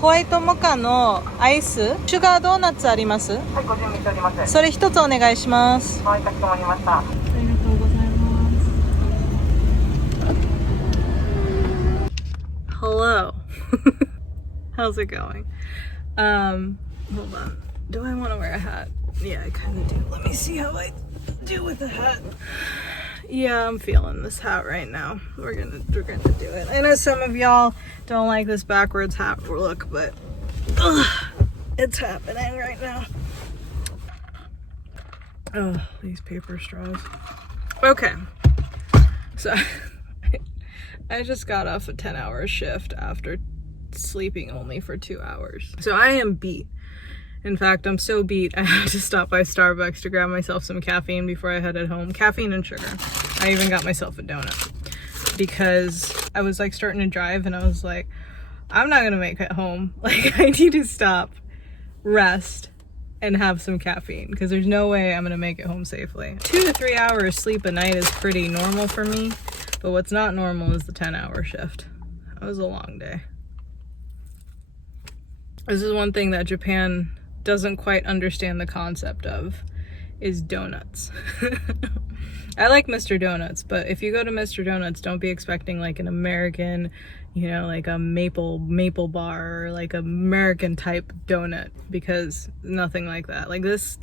ホワイトモカのアイス、シュガードーナツあります？はい、ご準備しております。それ一つお願いします。はい、かしこまりました。ありがとうございます。Hello. How's it going? Hold on. Do I want to wear a hat? Yeah, I kind of do. Let me see how I do with the hat. Yeah, I'm feeling this hat right now. We're gonna do it. I know some of y'all don't like this backwards hat look, but it's happening right now. Oh, these paper straws. Okay, so I just got off a 10-hour shift after sleeping only for 2 hours. So I am beat. In fact, I'm so beat I had to stop by Starbucks to grab myself some caffeine before I headed home. Caffeine and sugar. I even got myself a donut because I was like starting to drive and I was like, I'm not gonna make it home. Like, I need to stop, rest, and have some caffeine because there's no way I'm gonna make it home safely. 2 to 3 hours sleep a night is pretty normal for me, but what's not normal is the 10-hour shift. That was a long day. This is one thing that Japan doesn't quite understand the concept of, is donuts. I like Mr. Donuts, but if you go to Mr. Donuts, don't be expecting like an American, you know, like a maple bar or like American type donut, because nothing like that. Like this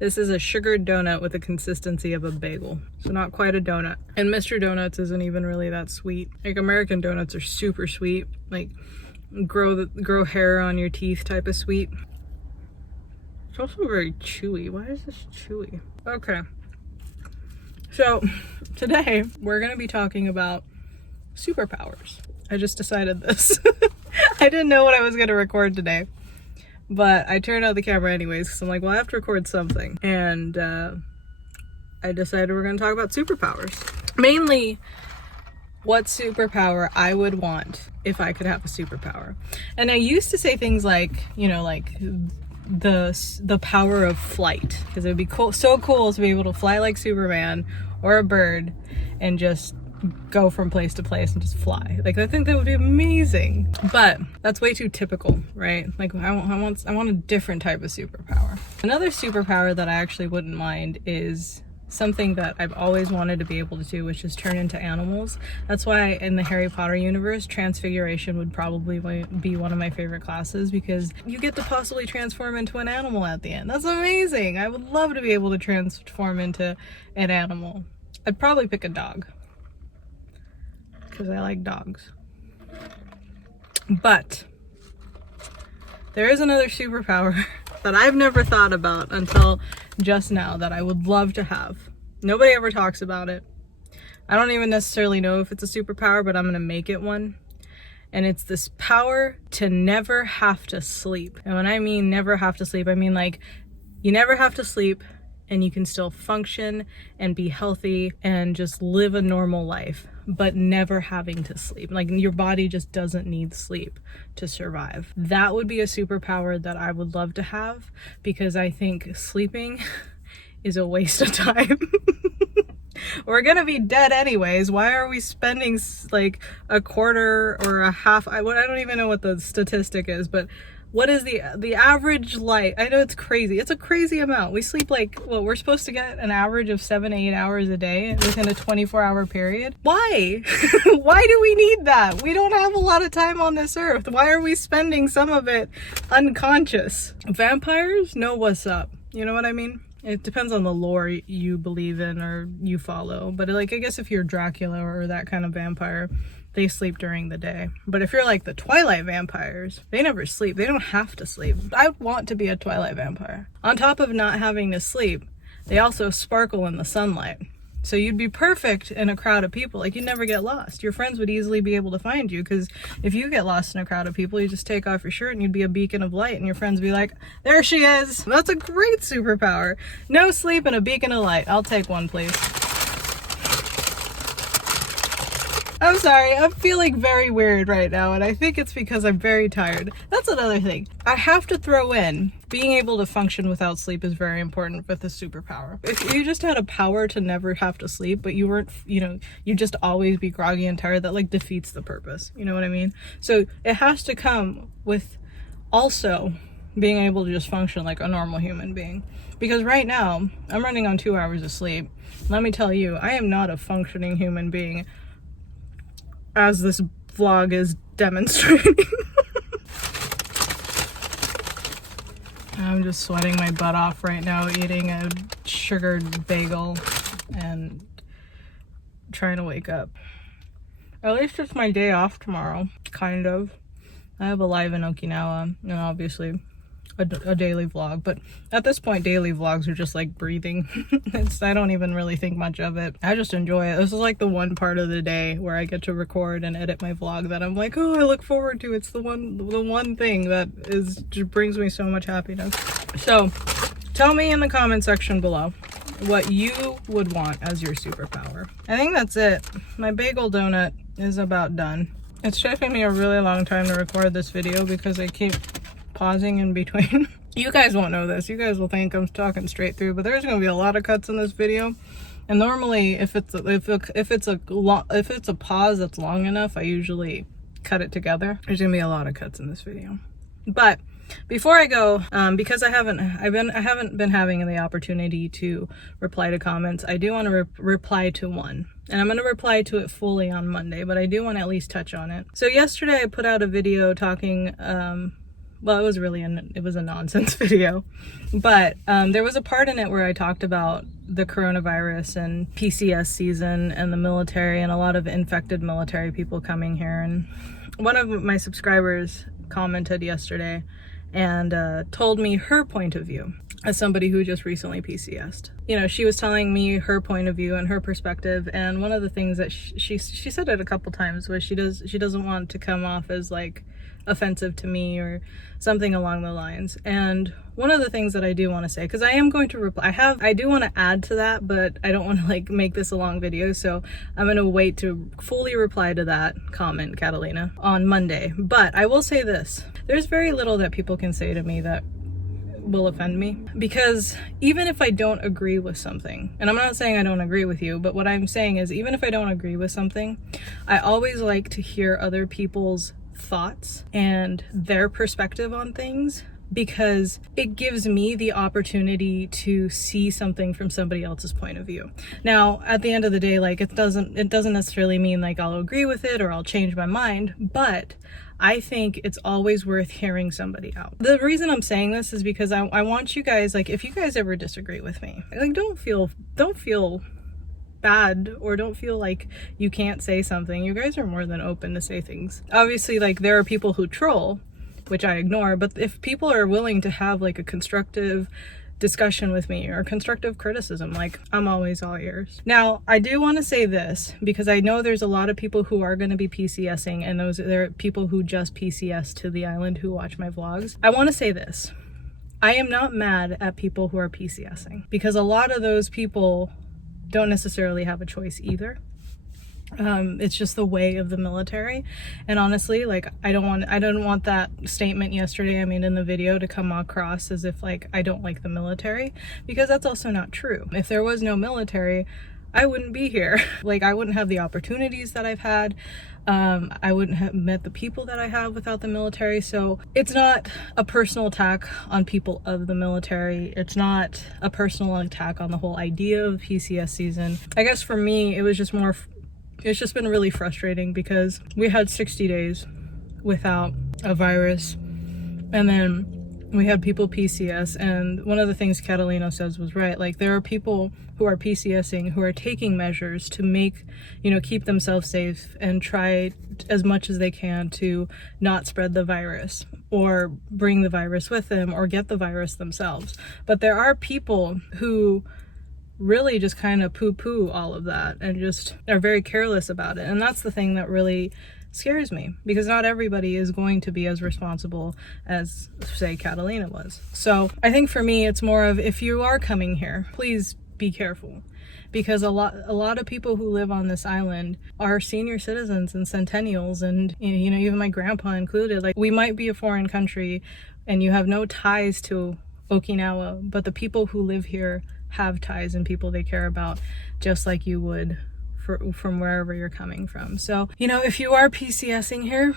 is a sugared donut with the consistency of a bagel. So not quite a donut. And Mr. Donuts isn't even really that sweet. Like American donuts are super sweet, like grow hair on your teeth type of sweet. It's also very chewy. Why is this chewy? Okay. So today we're going to be talking about superpowers. I just decided this. I didn't know what I was going to record today, but I turned out the camera anyways because I'm like, well, I have to record something. And I decided we're going to talk about superpowers. Mainly what superpower I would want if I could have a superpower. And I used to say things like, you know, like the power of flight, because it would be so cool to be able to fly like Superman or a bird and just go from place to place and just fly. Like, I think that would be amazing, but that's way too typical, right? Like I want a different type of superpower. Another superpower that I actually wouldn't mind is something that I've always wanted to be able to do, which is turn into animals. That's why in the Harry Potter universe, transfiguration would probably be one of my favorite classes, because you get to possibly transform into an animal at the end. That's amazing. I would love to be able to transform into an animal. I'd probably pick a dog because I like dogs. But there is another superpower that I've never thought about until just now that I would love to have. Nobody ever talks about it. I don't even necessarily know if it's a superpower, but I'm gonna make it one. And it's this power to never have to sleep. And when I mean never have to sleep, I mean like you never have to sleep and you can still function and be healthy and just live a normal life, but never having to sleep. Like your body just doesn't need sleep to survive. That would be a superpower that I would love to have, because I think sleeping is a waste of time. We're gonna be dead anyways. Why are we spending like a quarter or a half? I don't even know what the statistic is, but what is the average life? I know it's crazy. It's a crazy amount. We sleep like, what, we're supposed to get an average of 7 to 8 hours a day within a 24-hour period. Why? Why do we need that? We don't have a lot of time on this earth. Why are we spending some of it unconscious? Vampires know what's up. You know what I mean? It depends on the lore you believe in or you follow. But like, I guess if you're Dracula or that kind of vampire, they sleep during the day. But if you're like the Twilight vampires, they never sleep. They don't have to sleep. I want to be a Twilight vampire. On top of not having to sleep, they also sparkle in the sunlight. So you'd be perfect in a crowd of people. Like, you'd never get lost. Your friends would easily be able to find you, because if you get lost in a crowd of people, you just take off your shirt and you'd be a beacon of light, and your friends would be like, there she is. That's a great superpower. No sleep and a beacon of light. I'll take one, please. I'm sorry, I'm feeling very weird right now, and I think it's because I'm very tired. That's another thing. I have to throw in, being able to function without sleep is very important with a superpower. If you just had a power to never have to sleep, but you weren't, you just always be groggy and tired, that like defeats the purpose. You know what I mean? So it has to come with also being able to just function like a normal human being. Because right now, I'm running on 2 hours of sleep. Let me tell you, I am not a functioning human being, as this vlog is demonstrating. I'm just sweating my butt off right now, eating a sugared bagel and trying to wake up. At least it's my day off tomorrow, kind of. I have a live in Okinawa, and obviously a daily vlog, but at this point daily vlogs are just like breathing. I don't even really think much of it. I just enjoy it. This is like the one part of the day where I get to record and edit my vlog that I'm like, oh, I look forward to. It's the one thing that just brings me so much happiness. So tell me in the comment section below what you would want as your superpower. I think that's it. My bagel donut is about done. It's taking me a really long time to record this video because I keep pausing in between. You guys won't know this. You guys will think I'm talking straight through, but there's gonna be a lot of cuts in this video. And normally, if it's a pause that's long enough, I usually cut it together. There's gonna be a lot of cuts in this video. But before I go, because I haven't been having the opportunity to reply to comments, I do want to reply to one. And I'm going to reply to it fully on Monday, but I do want to at least touch on it. So yesterday I put out a video talking, well, it was a nonsense video, but there was a part in it where I talked about the coronavirus and PCS season and the military and a lot of infected military people coming here. And one of my subscribers commented yesterday and told me her point of view as somebody who just recently PCS'd. You know, she was telling me her point of view and her perspective, and one of the things that she said it a couple times was she doesn't want to come off as like offensive to me or something along the lines. And one of the things that I do want to say, because I am going to reply, I do want to add to that, but I don't want to like make this a long video, so I'm going to wait to fully reply to that comment, Catalina, on Monday. But I will say this, there's very little that people can say to me that will offend me, because even if I don't agree with something, and I'm not saying I don't agree with you, but what I'm saying is even if I don't agree with something, I always like to hear other people's thoughts and their perspective on things, because it gives me the opportunity to see something from somebody else's point of view. Now, at the end of the day, like it doesn't necessarily mean like I'll agree with it or I'll change my mind, but I think it's always worth hearing somebody out. The reason I'm saying this is because I want you guys, like, if you guys ever disagree with me, like, don't feel bad or don't feel like you can't say something. You guys are more than open to say things. Obviously, like, there are people who troll, which I ignore, but if people are willing to have like a constructive discussion with me or constructive criticism, like, I'm always all ears. Now, I do want to say this because I know there's a lot of people who are going to be PCSing, and there are people who just PCS to the island who watch my vlogs. I want to say this. I am not mad at people who are PCSing, because a lot of those people don't necessarily have a choice either. It's just the way of the military. And honestly, like, I don't want that statement yesterday I made in the video to come across as if like I don't like the military, because that's also not true. If there was no military, I wouldn't be here. Like, I wouldn't have the opportunities that I've had. I wouldn't have met the people that I have without the military. So it's not a personal attack on people of the military. It's not a personal attack on the whole idea of PCS season. I guess for me, it's just been really frustrating because we had 60 days without a virus, and then we had people PCS, and one of the things Catalina says was right. Like, there are people who are PCSing who are taking measures to make, keep themselves safe and try as much as they can to not spread the virus or bring the virus with them or get the virus themselves. But there are people who really just kind of poo-poo all of that and just are very careless about it. And that's the thing that really scares me, because not everybody is going to be as responsible as, say, Catalina was. So I think for me, it's more of, if you are coming here, please be careful. because a lot of people who live on this island are senior citizens and centennials, and you know, even my grandpa included. Like, we might be a foreign country and you have no ties to Okinawa, but the people who live here have ties and people they care about, just like you would from wherever you're coming from. So, you know, if you are PCSing here,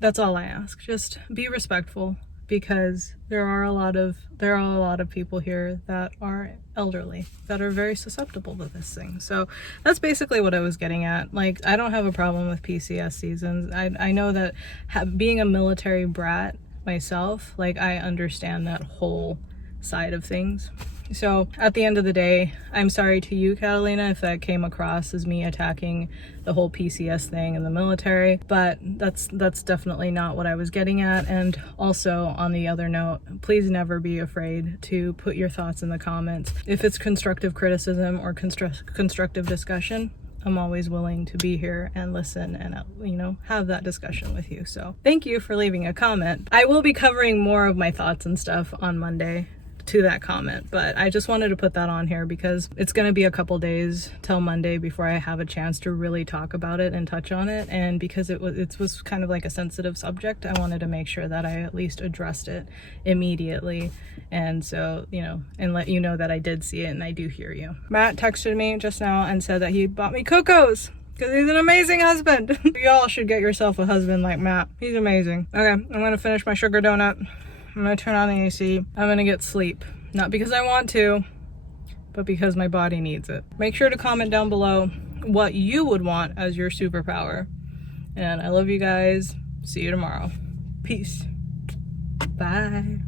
that's all I ask. Just be respectful, because there are a lot of people here that are elderly, that are very susceptible to this thing. So that's basically what I was getting at. Like, I don't have a problem with PCS seasons. I know that being a military brat myself, like, I understand that whole side of things. So at the end of the day, I'm sorry to you, Catalina, if that came across as me attacking the whole PCS thing in the military, but that's definitely not what I was getting at. And also, on the other note, please never be afraid to put your thoughts in the comments. If it's constructive criticism or constructive discussion, I'm always willing to be here and listen and, you know, have that discussion with you. So thank you for leaving a comment. I will be covering more of my thoughts and stuff on Monday to that comment, but I just wanted to put that on here because it's going to be a couple days till Monday before I have a chance to really talk about it and touch on it. And because it was kind of like a sensitive subject, I wanted to make sure that I at least addressed it immediately. And so, you know, and let you know that I did see it and I do hear you. Matt texted me just now and said that he bought me Cocos because he's an amazing husband. Y'all should get yourself a husband like Matt. He's amazing. Okay, I'm gonna finish my sugar donut. I'm gonna turn on the AC. I'm gonna get sleep. Not because I want to, but because my body needs it. Make sure to comment down below what you would want as your superpower. And I love you guys. See you tomorrow. Peace. Bye.